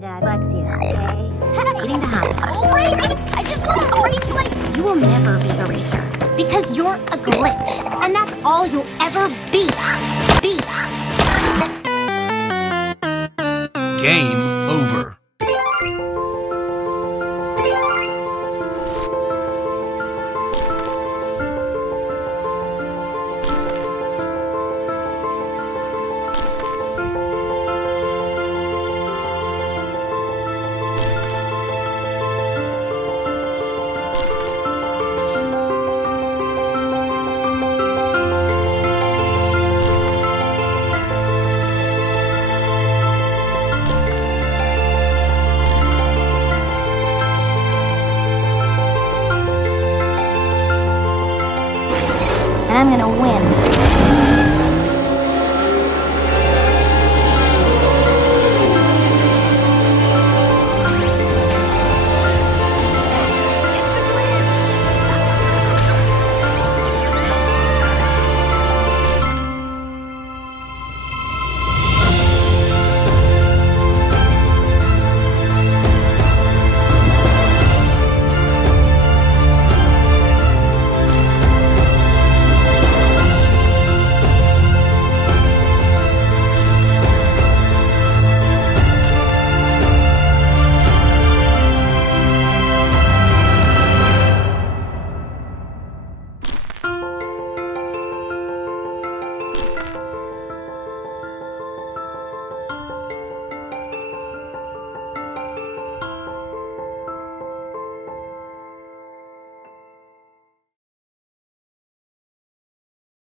dyslexia, okay? Waiting to happen. Alright, I just want to erase like... You will never be a racer because you're a glitch, and that's all you'll ever be. Game over. And I'm gonna win.